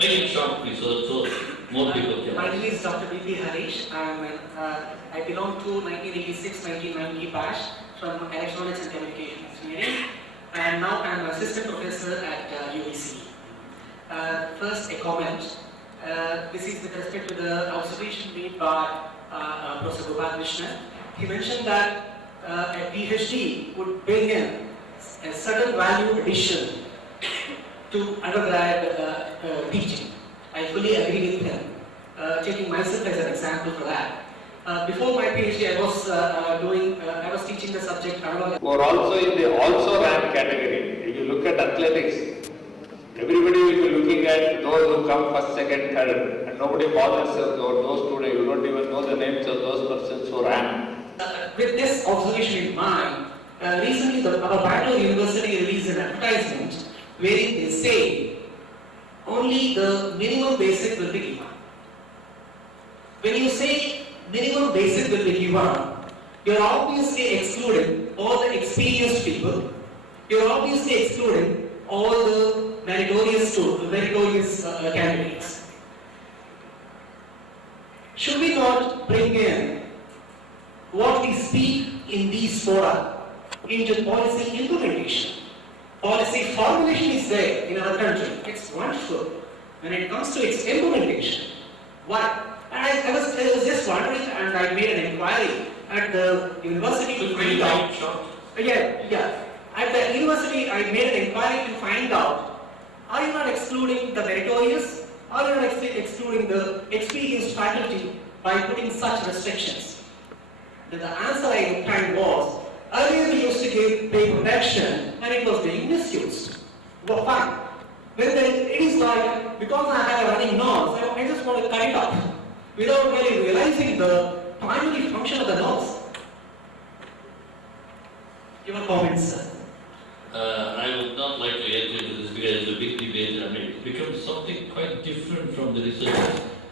Make it short, please, so more people can. My name is Dr V K Aatre. I belong to 1986-1990 batch from Electronics and Communication Engineering, and now I am assistant professor at UBC. First, a comment. This is with respect to the observation made by Professor Gopalakrishnan. He mentioned that a PhD would bring in a certain value addition to undergrad teaching. I fully agree with him, taking myself as an example for that. Before my PhD, I was teaching the subject. Or also in the also rank category. If you look at athletics, everybody will be looking at those who come first, second, third, and nobody bothers those students. You don't even know the names of those persons who ran. With this observation in mind, recently our Bangalore University released an advertisement wherein they say only the minimum basic will be given. When you say minimum basic will be given, you are obviously excluding all the experienced people. You are obviously excluding all the meritorious candidates. Should we not bring in what we speak in these fora into policy implementation? Policy formulation is there in our country. It's wonderful. When it comes to its implementation, why? And I was just wondering, and I made an inquiry at the university to find out. At the university, I made an inquiry to find out: are you not excluding the meritorious? Are you not excluding the experienced faculty by putting such restrictions? The answer I obtained was, earlier we used to give pay protection and it was being misused. Well, fine. It is like, because I have a running nose, I just want to cut it off without really realizing the primary function of the nose. Your comments, sir. I would not like to enter into this because it's a big debate. I mean, it becomes something quite different from the research.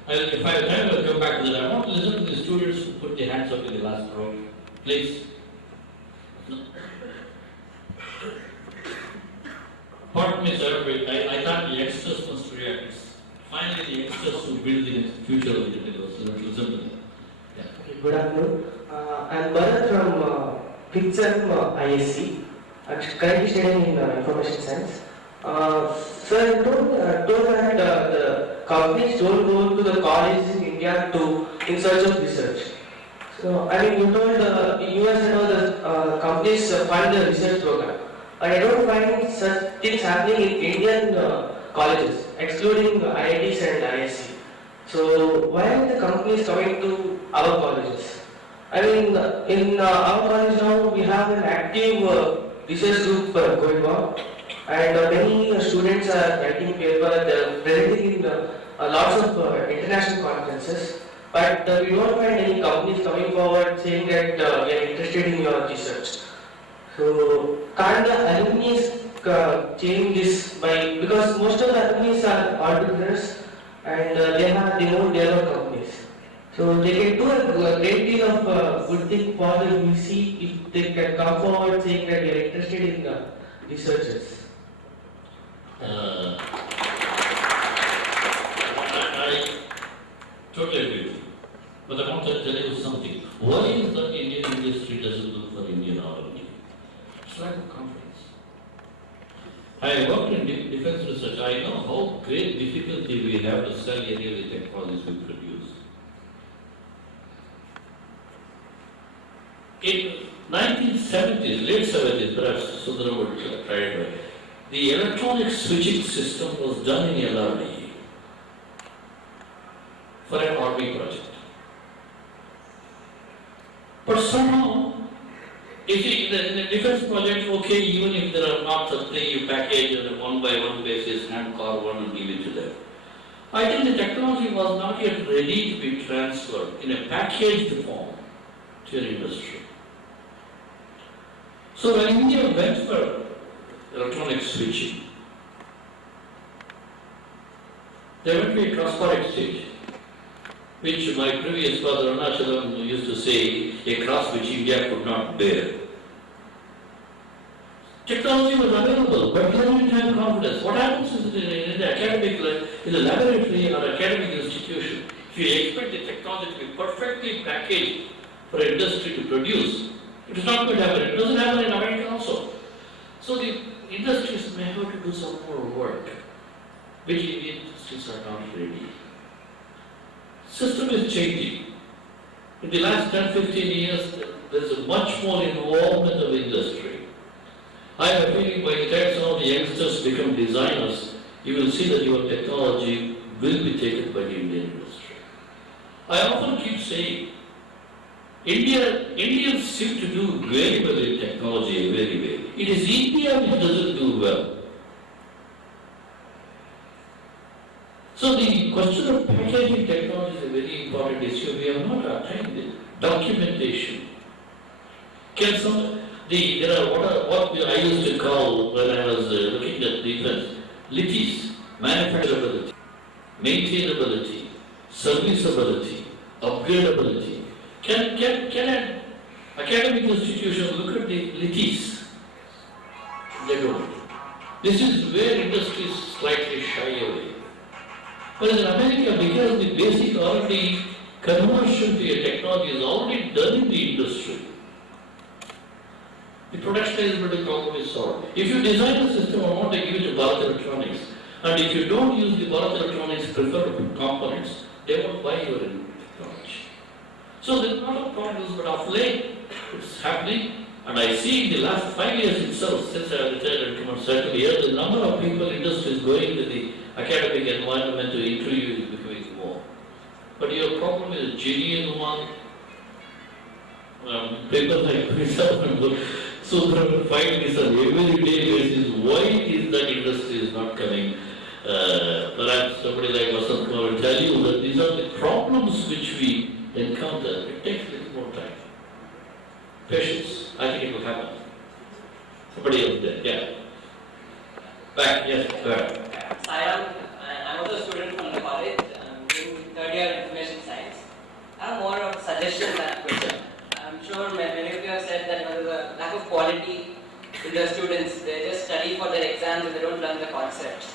If I have time, I'll come back to that. I want to listen to the students who put their hands up in the last row. Please. No. Pardon me, sir, but I thought the youngsters must react. It's finally the youngsters who build the next future of the university. So listen to them. Yeah. Okay, good afternoon. I'm Bharat from ISC. I'm currently studying in information science. Sir, you told that the companies don't go to the colleges in India in search of research. So, I mean, you told in US and all the companies fund the research program. But I don't find such things happening in Indian colleges, excluding IITs and ISC. So, why are the companies coming to our colleges? I mean, in our college now, we have an active research group going on, and many students are writing paper, they're presenting in lots of international conferences, but we don't find any companies coming forward saying that we are interested in your research. So, can't the alumni change this because most of the alumni are entrepreneurs and they own their own companies. So they can do a great deal of good thing for the VC if they can come forward saying that they are interested in researchers. I totally agree with you. But I want to tell you something. Why is that Indian industry doesn't look for Indian alumni? It's lack of confidence. I worked in defense research. I know how great difficulty we have to sell any of the technologies we produce. In 1970s, late 70s, perhaps Sundara would try it, the electronic switching system was done in LRD for an army project. But somehow, if in the defense project, okay, even if there are not something you package on a one-by-one basis, hand carve one and give it to them. I think the technology was not yet ready to be transferred in a packaged form to an industry. So when India went for electronic switching, they went to a cross-bar exchange, which my previous father Natarajan used to say, a cross which India could not bear. Technology was available, but they didn't have confidence. What happens is in the academic life, in a laboratory or academic institution, if you expect the technology to be perfectly packaged for industry to produce, it is not going to happen. It doesn't happen in America also. So the industries may have to do some more work, which Indian industries are not ready. System is changing. In the last 10-15 years, there is much more involvement of industry. I have a feeling by the time some of the youngsters become designers, you will see that your technology will be taken by the Indian industry. I often keep saying, Indians seem to do very well in technology, very well. It is India which doesn't do well. So the question of packaging technology is a very important issue. We have not attained it. Documentation. There are what I used to call when I was looking at defense, litis, manufacturability, maintainability, serviceability, upgradability. Can an academic institution look at the litis? They don't. This is where industry is slightly shy away. But in America, because the basic R&D conversion to a technology is already done in the industry, the productionizability problem is solved. If you design a system and want to give it to Bharat Electronics, and if you don't use the Bharat Electronics preferred components, they won't buy your technology. So there are a lot of problems, but of late it's happening, and I see in the last 5 years itself, since I retired and come settled here, the number of people industries going to the academic environment to interview is becoming more. But your problem is a genuine one. People like myself and so find this on every day basis. Why is that industry is not coming? Perhaps somebody like Vasant Kumar will tell you that these are the problems which we encounter. It takes a little more time. Patience. I think it will happen. Somebody else there, yeah. Back, yes, go ahead. I'm also a student from the college. I'm doing third year information science. I have more of a suggestion than a question. I'm sure many of you have said that there is a lack of quality in the students. They just study for their exams and they don't learn the concepts.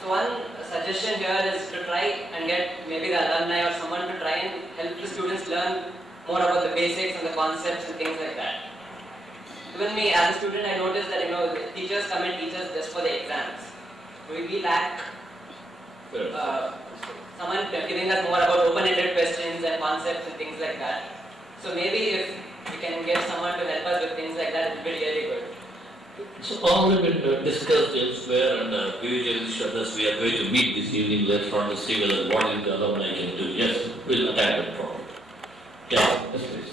So one suggestion here is to try and get maybe the alumni or someone to try and help the students learn more about the basics and the concepts and things like that. Even me as a student, I noticed that the teachers come and teach us just for the exams. We lack someone giving us more about open-ended questions and concepts and things like that. So maybe if we can get someone to help us with things like that, it would be really good. So all have been discussed elsewhere, and we are going to meet this evening later on to see whether what is the alumni can do. Yes, we'll attack that problem. Yes, please.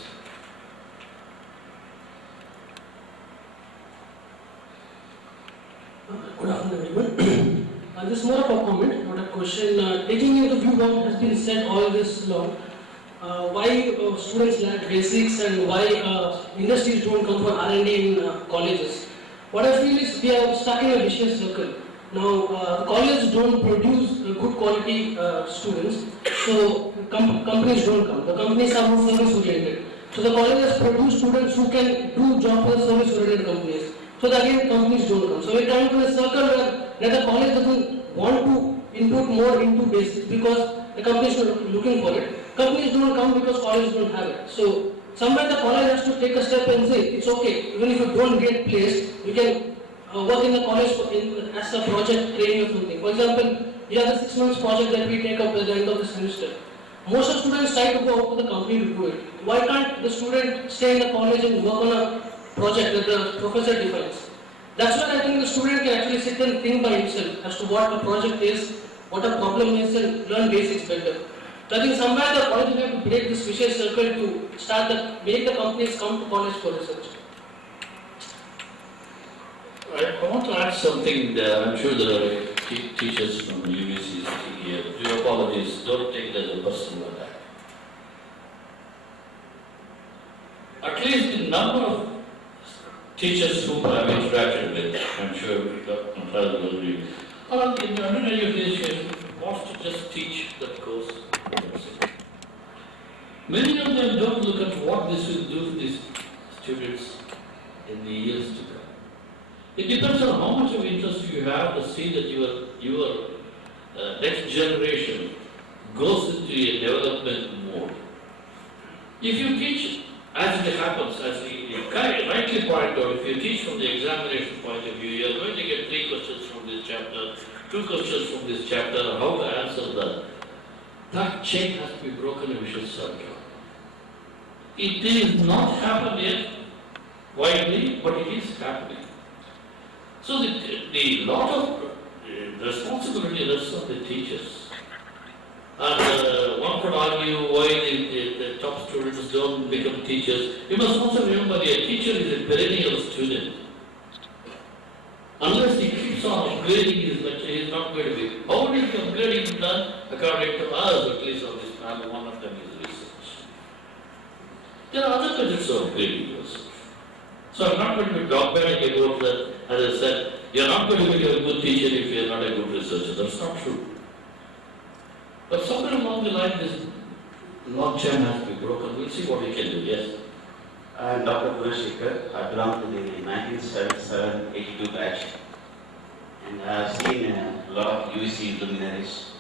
Good afternoon, everyone. This is more of a comment, not a question. Taking into view what has been said all this long, why students lack basics and why industries don't come for R&D in colleges. What I feel is we are stuck in a vicious circle. Now, colleges don't produce good quality students, so companies don't come. The companies are more service oriented. So the colleges produce students who can do job for service oriented companies. So that again, companies don't come. So we come to a circle where the college doesn't want to input more into basics because the companies are looking for it. Companies don't come because colleges don't have it. So somewhere the college has to take a step and say, it's okay, even if you don't get placed, you can work in the college as a project training or something. For example, we have the 6 months project that we take up at the end of the semester. Most of students try to go out to the company to do it. Why can't the student stay in the college and work on a project that the professor defines? That's where I think the student can actually sit and think by himself as to what a project is, what a problem is, and learn basics better. So I think somewhere the college will have to break this vicious circle to make the companies come to college for research. I want to add something there. I'm sure there are teachers from UBC here. Your apologies, don't take that as a personal attack. At least the number of teachers whom I have interacted with, I'm sure Dr. Natarajan will agree, are in the undergraduate education wants to just teach that course. Many of them don't look at what this will do to these students in the years to come. It depends on how much of interest you have to see that your next generation goes into a development mode. If you teach, as it happens, as you rightly point out, if you teach from the examination point of view, you are going to get 3 questions from this chapter, 2 questions from this chapter, how to answer that. That chain has to be broken and we should start down. It is not happened yet widely, but it is happening. So the lot of responsibility rests on the teachers. And one could argue why the top students don't become teachers. You must also remember that a teacher is a perennial student. Unless he keeps on upgrading his lecture, he is not going to be. How will the upgrading be done? According to us, at least on this panel, one of them is research. There are other methods of upgrading yourself. So I'm not going to be dogmatic about that. As I said, you're not going to be a good teacher if you're not a good researcher. That's not true. But somewhere along the line, this log jam has to be broken. We'll see what we can do. Yes. I'm Dr. V K Aatre. I belong to the 1977-82 batch, and I have seen a lot of UEC luminaries.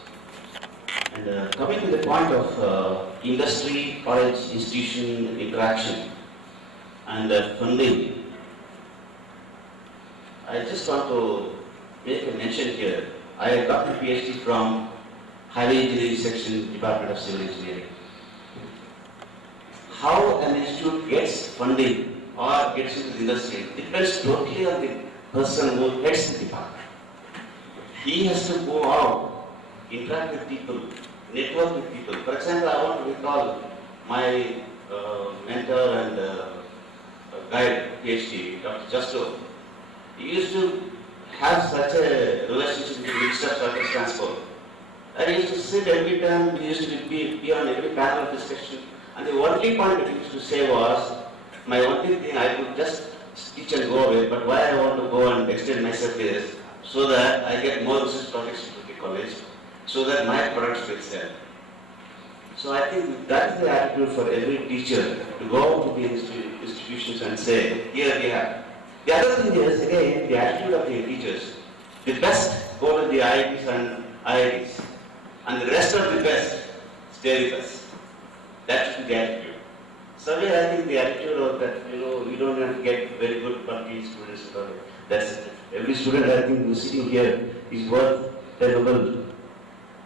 And coming to the point of industry, college, institution interaction and funding, I just want to make a mention here. I got my PhD from Highway Engineering Section, Department of Civil Engineering. How an institute gets funding or gets into the industry depends totally on the person who heads the department. He has to go out, interact with people, network with people. For example, I want to recall my mentor and guide, PhD, Dr. Justo. He used to have such a relationship with the Minister of Surface Transport. And he used to sit every time, he used to be on every panel of discussion. And the only point that he used to say was, my only thing I could just teach and go away, but why I want to go and extend myself is so that I get more research projects into the college, so that my products will sell. So I think that is the attitude for every teacher, to go to the institutions and say, here we have. The other thing is, again, the attitude of the teachers. The best go to the IITs and IITs, and the rest of the best stay with us. That should be the attitude. Somewhere I think the attitude of that, we don't have to get very good quality students. That's it. Every student I think who's sitting here is worth a Nobel.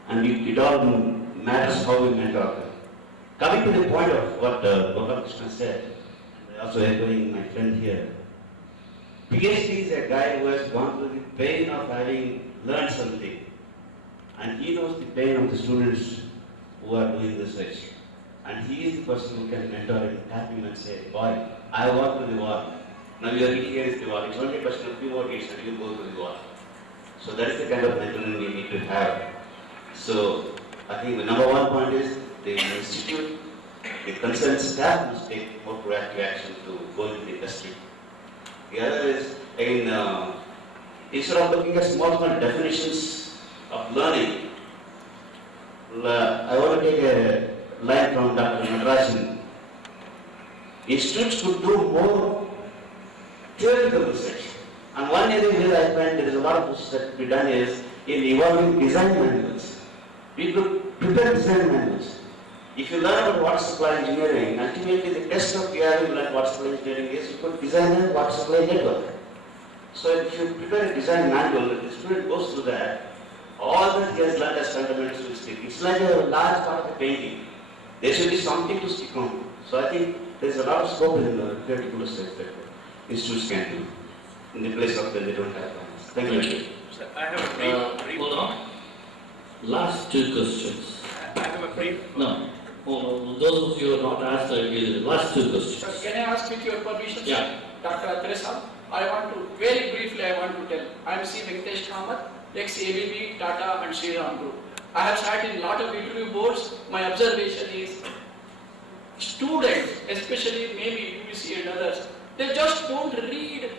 And it all matters how we mentor them. Coming to the point of what Gopal Krishna said, and also echoing my friend here, PhD is a guy who has gone through the pain of having learned something. And he knows the pain of the students who are doing research. And he is the person who can mentor and tap him and say, boy, I walked through the wall. Now you are here is the wall. It's only a question of few more days and you will go through the wall. So that is the kind of mentoring we need to have. So I think the number one point is the institute, the concerned staff must take more proactive action to go into the industry. The other is, again, instead of looking at small definitions of learning, I want to take a line from Dr. Natarajan. Institutes could do more theoretical research. And one area where I find there is a lot of research that could be done is in evolving design manuals. We could prepare design manuals. If you learn about water supply engineering, ultimately the test of PRE you learn what supply engineering is, you could design a water supply network. So if you prepare a design manual, the student goes through that, all that he has learned as fundamentals will stick. It's like a large part of the painting. There should be something to stick on. So I think there's a lot of scope in the theoretical research that institutes can do in the place of when they don't have plans. Thank you. Sir, I have a brief. Hold on. Last 2 questions. I have a brief. No. Those of you who are not asked, I will give you the last 2 questions. Sir, can I ask with your permission? Yeah. Dr. Aatre, I want to, very briefly I want to tell. I am C. Venkatesh Kamath, ex-ABB, Tata and Shriram Group. I have sat in a lot of interview boards. My observation is, students, especially maybe UBC and others, they just don't read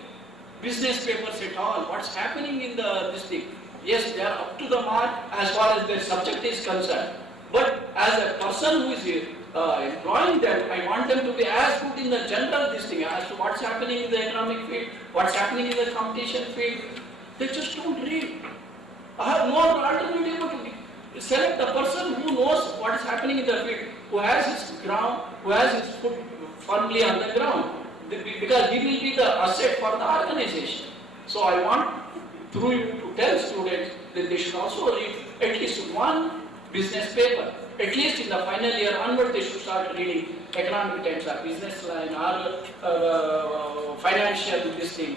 business papers at all. What's happening in this thing? Yes, they are up to the mark as far as their subject is concerned. But as a person who is employing them, I want them to be as good in the general this thing as to what's happening in the economic field, what's happening in the competition field. They just don't read. I have no alternative but to what is happening in the field, who has his ground, who has his foot firmly on the ground, because he will be the asset for the organization. So I want through you to tell students that they should also read at least one business paper. At least in the final year onward, they should start reading economic times or business line or financial this thing.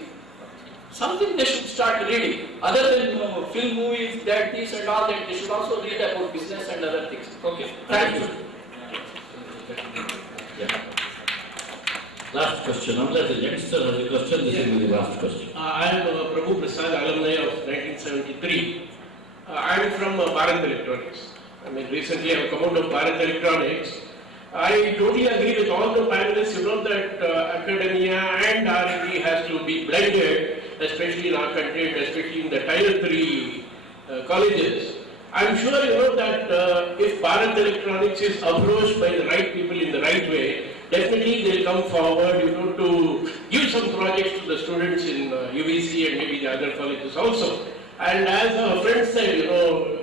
Something they should start reading. Other than film movies, that, this and all that, they should also read about business and other things. Okay. Thank you. Yeah. Last question. Unless the youngster has a question, this will be the last question. I am Prabhu Prasad, alumni of 1973. I am from Bharat Electronics. I mean, recently I have come out of Bharat Electronics. I totally agree with all the panelists, that academia and R&D has to be blended, especially in our country, and especially in the Tier 3 colleges. I'm sure that if Bharat Electronics is approached by the right people in the right way, definitely they'll come forward, to give some projects to the students in UVC and maybe the other colleges also. And as a friend said,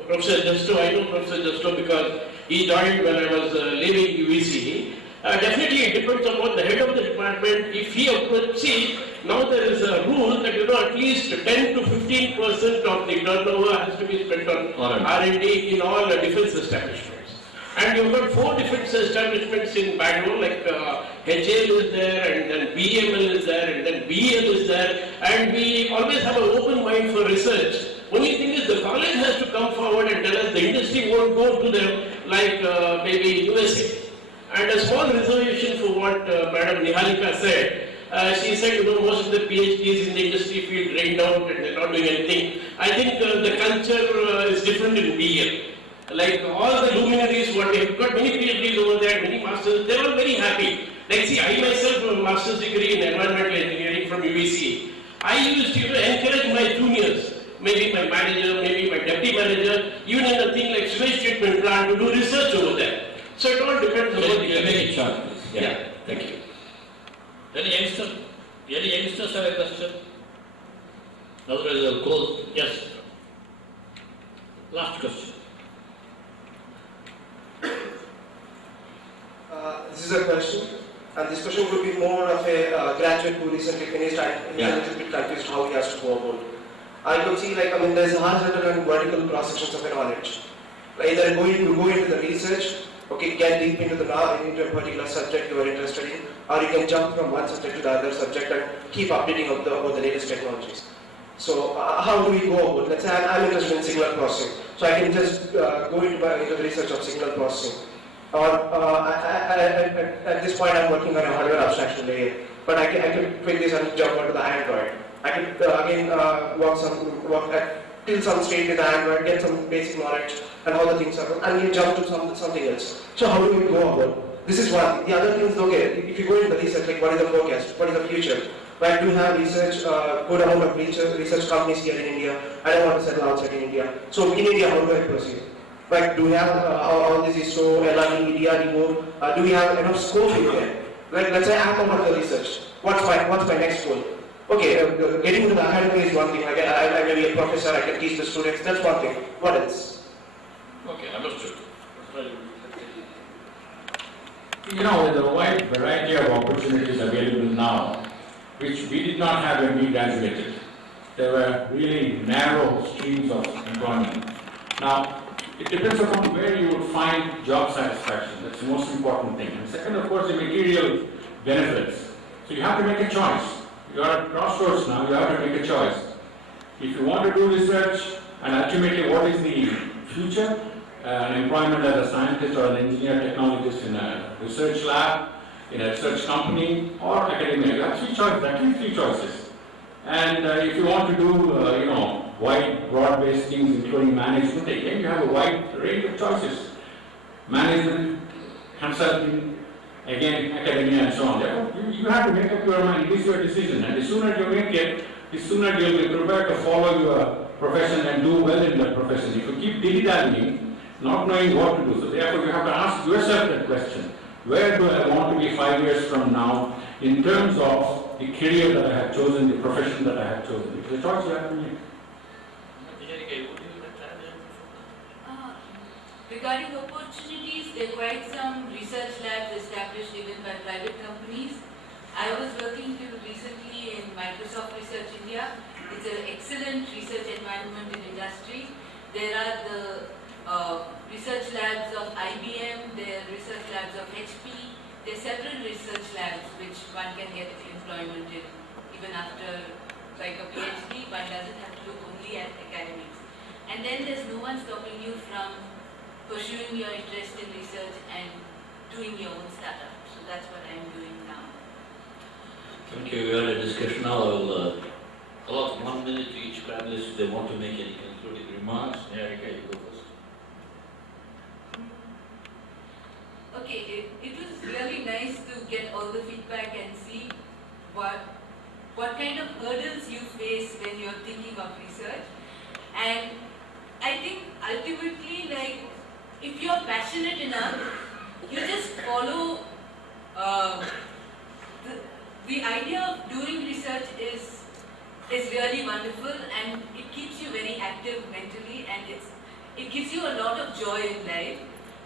Professor Justo, I know Professor Justo because he joined when I was leaving UVC. Definitely it depends upon the head of the department. If he approaches, see, now there is a rule that at least 10 to 15% of the turnover has to be spent on R&D in all defense establishments. And you've got 4 defense establishments in Bangalore, like HAL is there, and then BML is there, and then BL is there, and we always have an open mind for research. Only thing is the college has to come forward and tell us the industry won't go to them like maybe USA. And a small reservation for what Madam Nihalika said. She said, most of the PhDs in the industry field drained out and they're not doing anything. I think the culture is different in BL. Like all the luminaries, they've got many PhDs over there, many masters, they're all very happy. Like see, I myself have a master's degree in environmental engineering from UVC. I used to encourage my juniors, maybe my manager, maybe my deputy manager, even in a thing like sewage treatment plant to do research over there. So it all depends on what Make it short, please. Yeah. Thank you. Any youngsters have a question? Otherwise I'll close. Yes. Last question. This is a question, and this question would be more of a graduate who recently finished and is a little bit confused how he has to go about. I could see there's a horizontal and vertical cross sections of a knowledge. Either go into the research, get deep into a particular subject you are interested in, or you can jump from one subject to the other subject and keep updating about the latest technologies. So how do we go about? Let's say I'm interested in signal processing, so I can just go into the research of signal processing. Or at this point I'm working on a hardware abstraction layer, but I can quit this and jump onto the Android. I can again work till some stage with the Android, get some basic knowledge and how the things are, and you jump to something else. So how do we go about? This is one. The other thing is, if you go into the research, like what is the forecast, what is the future? Like do have research, good amount of research companies here in India. I don't want to settle outside in India. So in India, how do I proceed? Like, do we have all this ISRO, LRE, DRDO, do we have enough scope in there? Like, let's say I'm out of the research. What's my next goal? Okay, getting into the academy is one thing. Like, I may be a professor, I can teach the students, that's one thing. What else? Okay, understood. There's a wide variety of opportunities available now, which we did not have when we graduated. There were really narrow streams of employment. Now, it depends upon where you would find job satisfaction. That's the most important thing. And second, of course, the material benefits. So you have to make a choice. You are at crossroads now, you have to make a choice. If you want to do research, and ultimately what is the future? An employment as a scientist or an engineer technologist in a research lab, in a research company, or academia. You have 3 choices, at least 3 choices. And if you want to do, wide, broad-based things, including management, again, you have a wide range of choices. Management, consulting, again, academia, and so on. You have to make up your mind. It is your decision. And the sooner you make it, the sooner you'll be prepared to follow your profession and do well in that profession. If you keep dilly-dallying, not knowing what to do, so therefore you have to ask yourself that question. Where do I want to be 5 years from now in terms of the career that I have chosen, the profession that I have chosen? It's a choice you have to make. Regarding opportunities, there are quite some research labs established even by private companies. I was working till recently in Microsoft Research India. It's an excellent research environment in industry. There are the research labs of IBM, there are research labs of HP. There are several research labs which one can get employment in. Even after like a PhD, one doesn't have to look only at academics. And then there's no one stopping you from pursuing your interest in research and doing your own startup. So that's what I'm doing now. Thank you. We had a discussion now. I will allot 1 minute to each panelist if they want to make any concluding remarks. Niharika, you go first. Okay, it was really nice to get all the feedback and see what kind of hurdles you face when you're thinking of research. And I think ultimately, like, if you're passionate enough, you just follow the idea of doing research is really wonderful, and it keeps you very active mentally, and it gives you a lot of joy in life.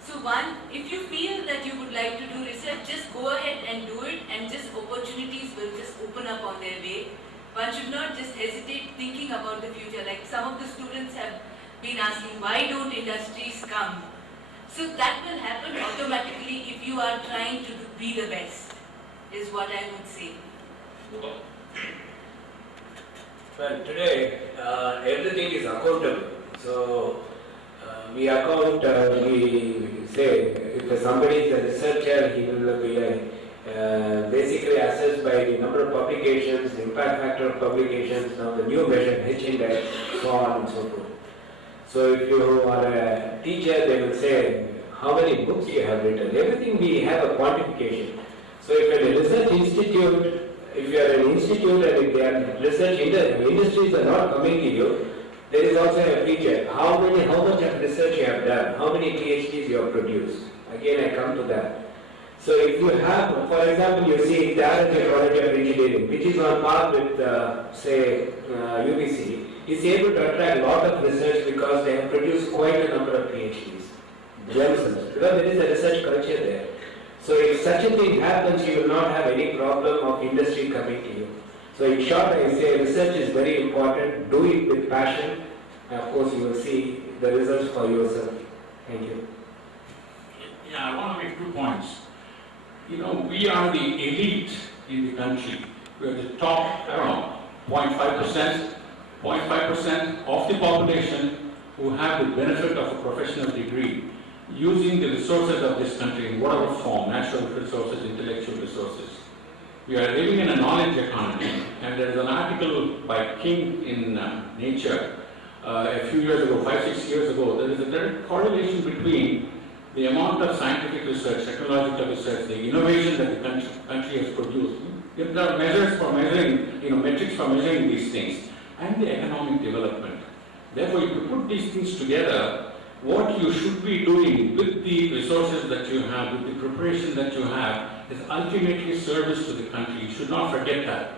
So one, if you feel that you would like to do research, just go ahead and do it, and just opportunities will just open up on their way. One should not just hesitate thinking about the future. Like some of the students have been asking, why don't industries come? So that will happen automatically if you are trying to be the best, is what I would say. Well, today everything is accountable. So we account, we say if somebody is a researcher, he will be basically assessed by the number of publications, the impact factor of publications, now the new measure, H index, so on and so forth. So if you are a teacher, they will say how many books you have written. Everything we have a quantification. So if at a research institute, if you are an institute and if they are research industries are not coming to you, there is also a feature. How much of research you have done, how many PhDs you have produced. Again, I come to that. So if you have, for example, you see the AICTE College of Engineering, which is on par with, say, UBC, is able to attract a lot of research because they have produced quite a number of PhDs themselves. Because there is a research culture there. So if such a thing happens, you will not have any problem of industry coming to you. So in short, I say research is very important. Do it with passion. And of course, you will see the results for yourself. Thank you. Yeah, I want to make 2 points. You know, we are the elite in the country. We are the top, I don't know, 0.5% of the population who have the benefit of a professional degree using the resources of this country in whatever form, natural resources, intellectual resources. We are living in a knowledge economy, and there is an article by King in Nature a few years ago, 5-6 years ago. There is a direct correlation between the amount of scientific research, technological research, the innovation that the country has produced. There are measures for measuring, metrics for measuring these things, and the economic development. Therefore, if you put these things together, what you should be doing with the resources that you have, with the preparation that you have, is ultimately service to the country. You should not forget that.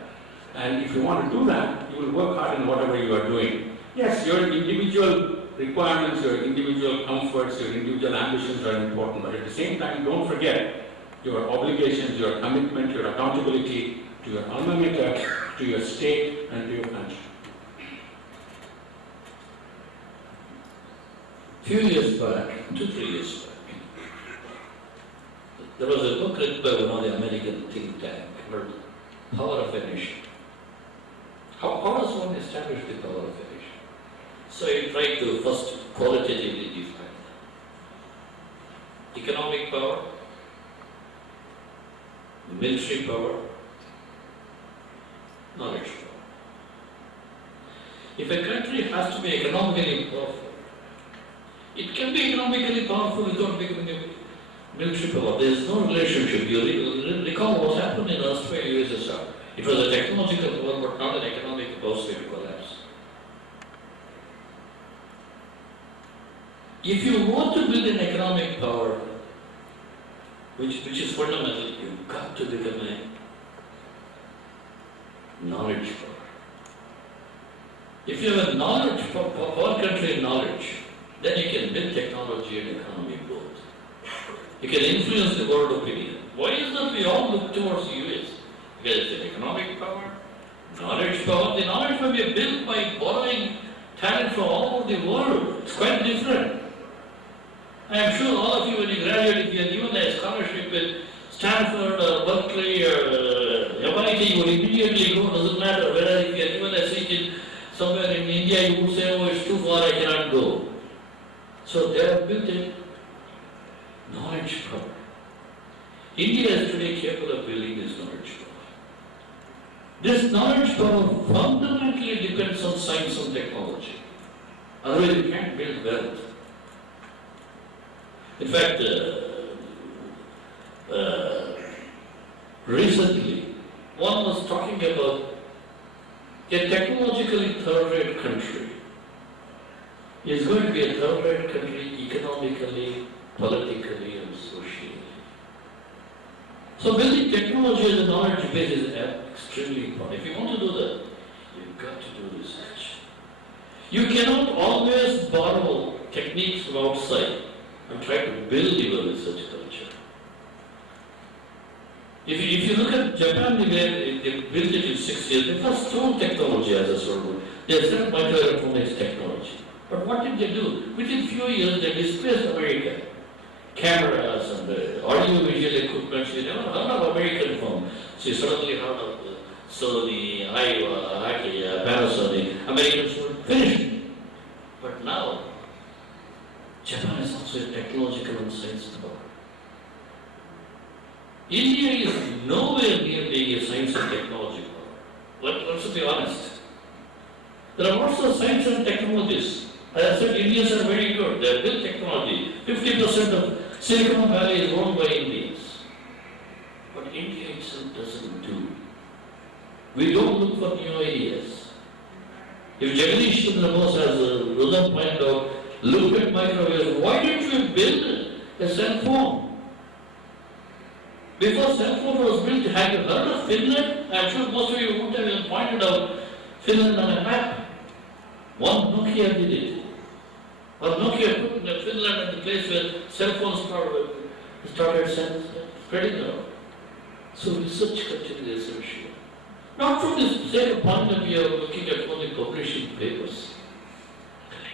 And if you want to do that, you will work hard in whatever you are doing. Yes, your individual requirements, your individual comforts, your individual ambitions are important, but at the same time, don't forget your obligations, your commitment, your accountability to your alma mater, to your state, and to your country. Few years back, 2-3 years back, there was a book written by one of the American think tank called Power of a Nation. How does one establish the power of a nation? So I tried to first qualitatively define that. Economic power, military power, knowledge power. If a country has to be economically powerful, it can be economically powerful without becoming a military power. There is no relationship. You recall what happened in Australia, USSR. It was a technological power, but not an economic power, so it collapsed. If you want to build an economic power, which is fundamental, you've got to become a knowledge power. If you have a knowledge, power country in knowledge, then you can build technology and economy both. You can influence the world opinion. Why is that we all look towards the US? Because it's an economic power, knowledge power. The knowledge may be built by borrowing talent from all over the world. It's quite different. I am sure all of you, when you graduate, if you are given a scholarship at Stanford or Berkeley or MIT, you will immediately go, doesn't matter. Whereas if you are given a seat in somewhere in India, you would say, oh, it's too far, I cannot go. So they have built a knowledge power. India is today capable of building this knowledge power. This knowledge power fundamentally depends on science and technology. Otherwise you can't build wealth. In fact, recently, one was talking about a technologically third-rate country is going to be a third-rate country economically, politically, and socially. So building technology as a knowledge base is extremely important. If you want to do that, you've got to do research. You cannot always borrow techniques from outside and try to build your research culture. If you look at Japan, they built it in 6 years. They first stole technology as a sort of, they started microelectronics technology. But what did they do? Within few years, they displaced America. Cameras and audio-visual equipment, you never heard of American firm. So you suddenly heard of Sony, AICTE, Panasonic, Americans were finished. But now, Japan is also a technological and science power. India is nowhere near being a science and technology power. Let's be honest. There are lots of science and technologies. As I said, Indians are very good. They have built technology. 50% of Silicon Valley is owned by Indians. But India itself doesn't do. We don't look for new ideas. If Jagadish Chandra Bose, as Rudam pointed out, looked at microwaves, why didn't you build a cell phone? Before cell phone was built, have you heard of Finland? I'm sure most of you would have even pointed out Finland on a map. One Nokia did it. One Nokia put in Finland at the place where cell phones started spreading around. So research culture is essential. Not from the sake of point of view of looking at only publishing papers.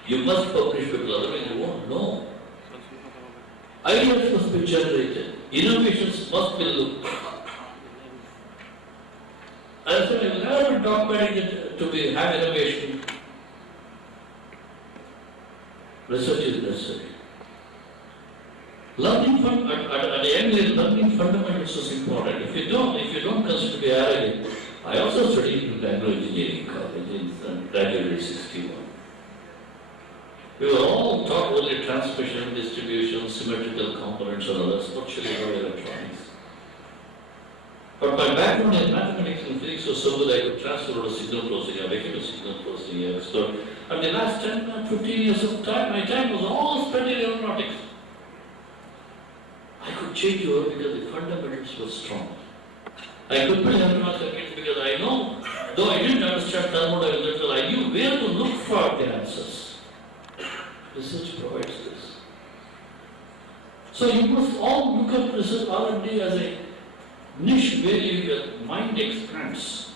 You must publish people, otherwise you won't know. Ideas must be generated. Innovations must be looked. As I said, I will never talk about it to have innovation. Research is necessary. Learning at the end is learning fundamentals is important. If you don't consider to be arrogant, I also studied in Bangalore Engineering College in graduated 61. We were all taught only transmission, distribution, symmetrical components and others, virtually no electronics. But my background in mathematics and physics was so good I could transfer to signal processing. I became a signal processing expert. And the last 10 or 15 years of time, my time was all spent in aeronautics. I could change over because the fundamentals were strong. I could build aeronautics circuits because I know, though I didn't understand thermodynamics, I knew where to look for the answers. Research provides this. So you must all look at research R&D as a niche where your mind expands.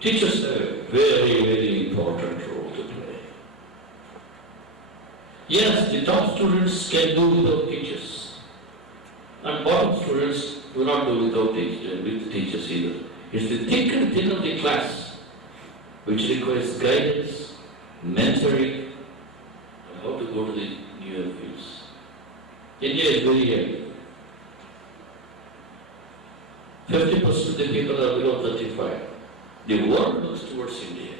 Teachers have a very, very important role to play. Yes, the top students can do without teachers. And bottom students do not do without with teachers either. It's the thick and thin of the class which requires guidance, mentoring, and how to go to the newer fields. India is very young. 50% of the people are below 35. The world looks towards India.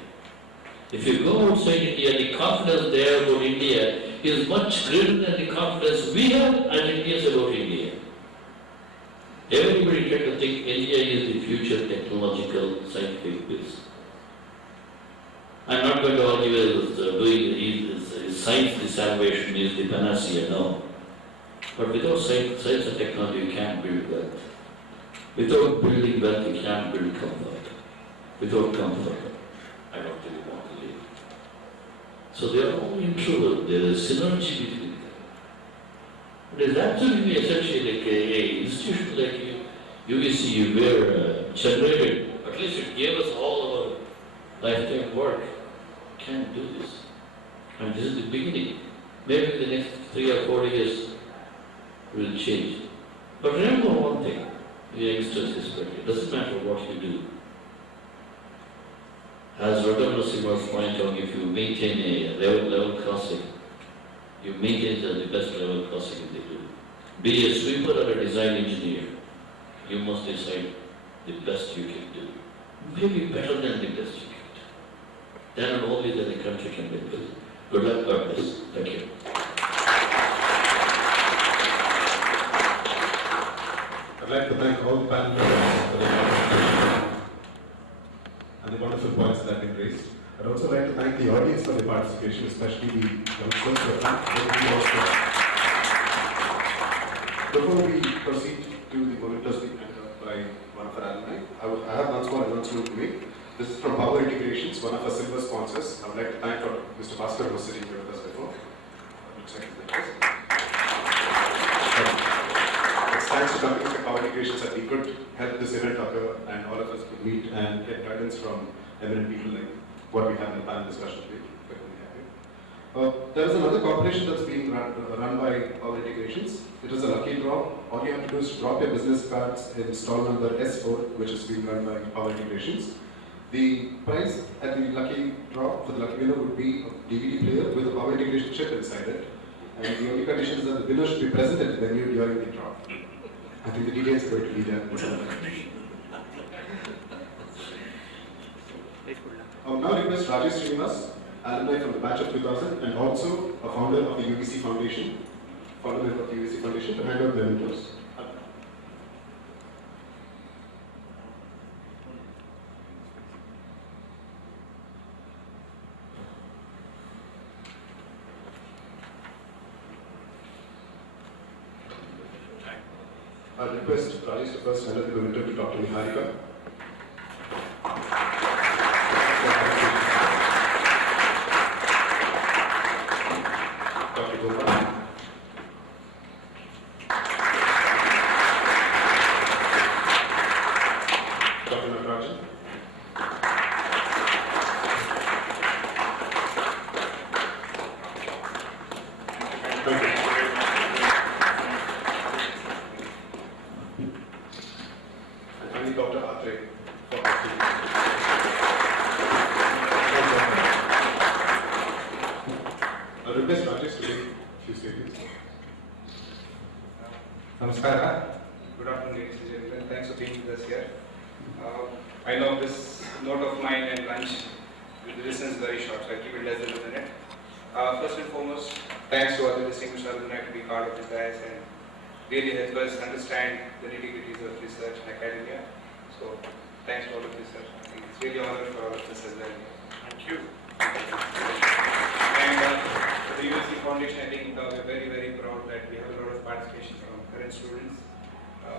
If you go outside India, the confidence they have about India is much greater than the confidence we have as Indians about India. Everybody tries to think India is the future technological scientific base. I'm not going to argue is science the salvation, is the panacea, no. But without science and technology, you can't build wealth. Without building wealth, you can't build comfort. Without comfort, I don't really want to live. So they are all introvert, there is synergy between them. It is absolutely essential, like a institution like UVC were generated, at least it gave us all our lifetime work. Can't do this. And this is the beginning. Maybe in the next 3 or 4 years will change. But remember one thing, youngsters especially, it doesn't matter what you do. As Ratamaras was pointing out, if you maintain a level crossing, you maintain the best level crossing they do. Be a sweeper or a design engineer, you must decide the best you can do. Maybe better than the best you can do. Then and only then the country can be built. Good luck, God bless. Thank you. I'd like to thank all the panel members for their participation and the wonderful points that have been raised. I'd also like to thank the audience for their participation, especially the youngsters who have Before we proceed to the momentous speech by one of our alumni, I have one small announcement to make. This is from Power Integrations, one of our silver sponsors. I would like to thank Mr. Bhaskar who was sitting here with us before. It's thanks to companies like Power Integrations that we could help this event occur and all of us could meet and get guidance from eminent people like what we have in the panel discussion today. There is another corporation that's being run by Power Integrations. It is a lucky draw. All you have to do is drop your business cards in stall number S4, which is being run by Power Integrations. The prize at the lucky draw for the lucky winner would be a DVD player with a Power Integration chip inside it. And the only condition is that the winner should be present at the venue during the draw. I think the details are going to be there. I will now request Rajesh Srinivas, alumni from the batch of 2000 and also a founder of the UVC Foundation, to hand over the mentors. I request Rajesh to first hand over the mentor to Dr. Niharika. Dr. Natarajan. Thank you. And finally, Dr. Aatre for I request Rajesh to make a few statements. Namaskara. Good afternoon, ladies and gentlemen. Thanks for being with us here. I know this note of mine and lunch, the distance is very short, so I'll keep it less than a minute. First and foremost, thanks to all the distinguished alumni to be part of this guys and really help us understand the nitty-gritties of research and academia. So, thanks to all of this, sir. I think it's really an honor for all of us as well. Thank you. And for the UVC Foundation, I think we're very, very proud that we have a lot of participation from current students,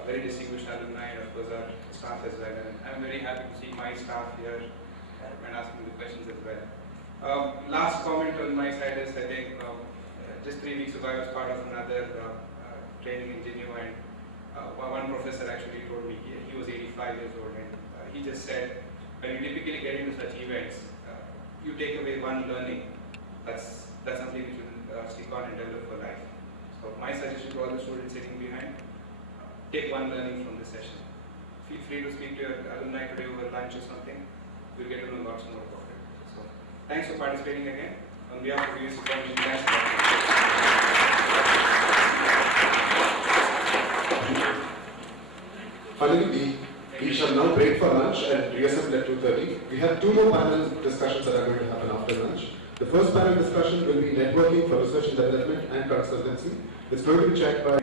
very distinguished alumni, and of course our staff as well. And I'm very happy to see my staff here and asking the questions as well. Last comment on my side is, I think just 3 weeks ago I was part of another training in Geneva, and one professor actually told me, he was 85 years old, and he just said, when you typically get into such events, you take away one learning. That's something which will stick on and develop for life. So my suggestion to all the students sitting behind, take one learning from this session. Feel free to speak to your alumni today over lunch or something. We'll get to know lots more about it. So thanks for participating again. On behalf of UVC Foundation, thanks for Finally, we shall now break for lunch and reassemble at 2:30. We have 2 more panel discussions that are going to happen after lunch. The first panel discussion will be networking for research and development and consultancy. It's going to be chaired by